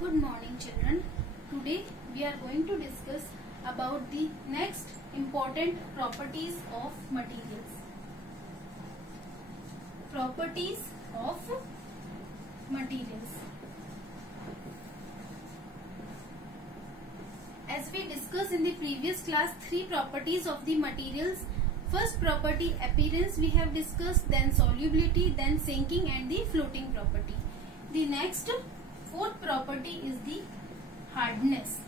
Good morning children. Today we are going to discuss about the next important properties of materials. Properties of materials. As we discussed in the previous class, three properties of the materials. First property, appearance, we have discussed, then solubility, then sinking and the floating property. The next fourth property is the hardness.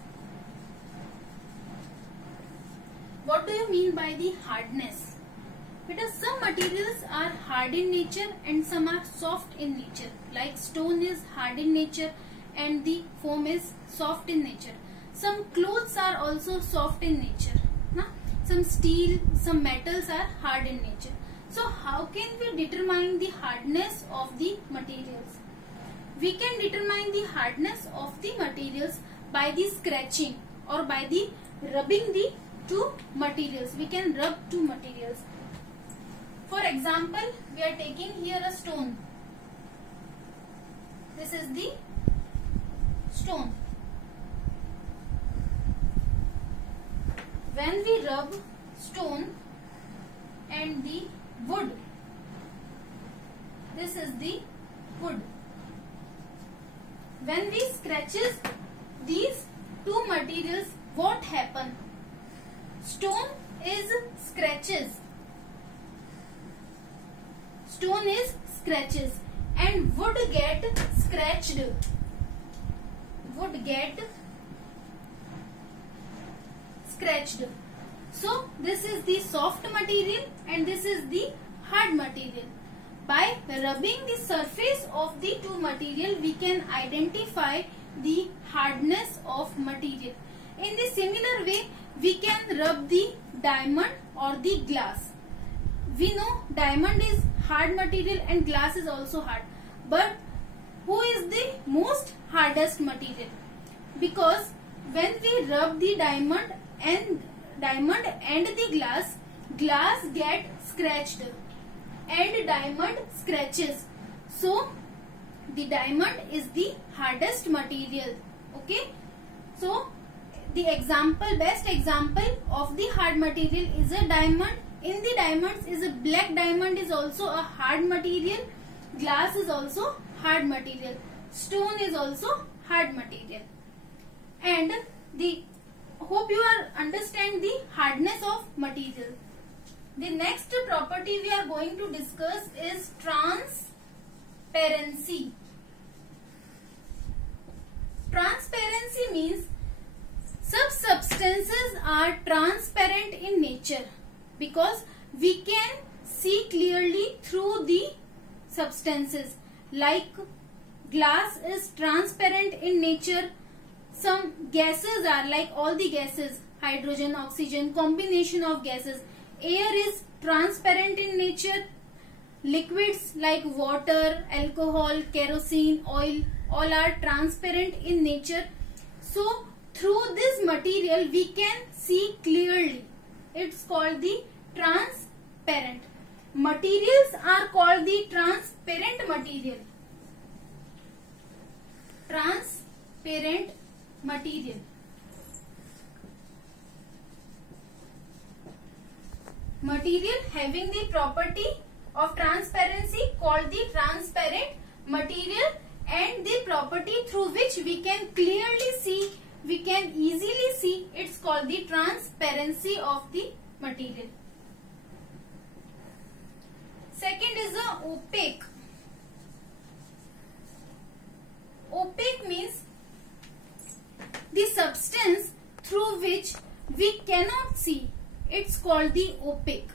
What do you mean by the hardness? Because some materials are hard in nature and some are soft in nature. Like stone is hard in nature and the foam is soft in nature. Some clothes are also soft in nature. Some steel, some metals are hard in nature. So how can we determine the hardness of the materials? We can determine the hardness of the materials by the scratching or by the rubbing the two materials. We can rub two materials. For example, we are taking here a stone. This is the stone. When we rub stone and the wood, this is the wood. When we scratches these two materials, what happen? Stone is scratches. Stone is scratches and wood get scratched. Wood get scratched. So this is the soft material and this is the hard material. By rubbing the surface of the two material, we can identify the hardness of material. In the similar way, we can rub the diamond or the glass. We know diamond is hard material and glass is also hard. But who is the most hardest material? Because when we rub the diamond and the glass get scratched and diamond scratches. So the diamond is the hardest material. Okay. So the best example of the hard material is a diamond. In the diamonds is a black diamond is also a hard material. Glass is also hard material. Stone is also hard material. And hope you understand the hardness of material. The next property we are going to discuss is transparency. Transparency means some substances are transparent in nature because we can see clearly through the substances. Like glass is transparent in nature. Some gases are like all the gases, hydrogen, oxygen, combination of gases. Air is transparent in nature. Liquids like water, alcohol, kerosene, oil, all are transparent in nature. So through this material we can see clearly. It's called the transparent. Materials are called the transparent material. Transparent material. Material having the property of transparency called the transparent material, and the property through which we can clearly see, we can easily see, it's called the transparency of the material. Second is the opaque. Opaque means the substance through which we cannot see. It's called the opaque.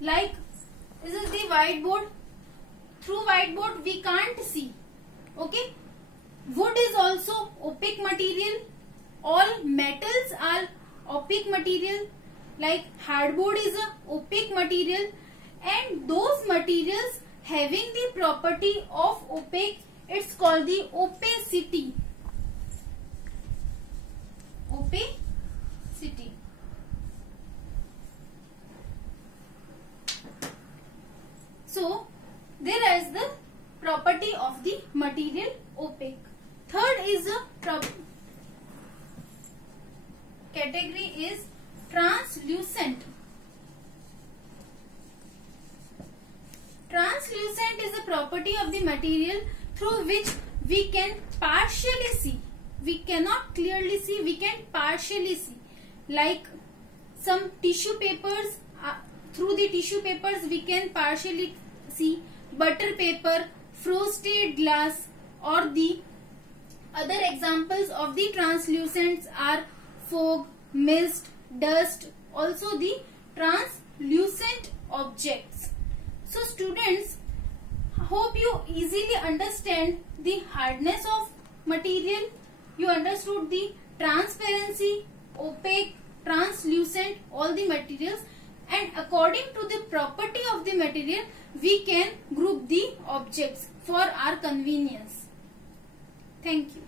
Like this is the whiteboard. Through whiteboard we can't see. Okay. Wood is also opaque material. All metals are opaque material. Like hardboard is a opaque material. And those materials having the property of opaque, it's called the opacity. Opacity. So there is the property of the material opaque. Third is the category is translucent. Translucent is a property of the material through which we can partially see. We cannot clearly see, we can partially see. Like some tissue papers, through the tissue papers we can partially see. Butter paper, frosted glass, or the other examples of the translucents are fog, mist, dust, also the translucent objects. So students, hope you easily understand the hardness of material. You understood the transparency, opaque, translucent, all the materials, and according to the property of the material we can group the objects for our convenience. Thank you.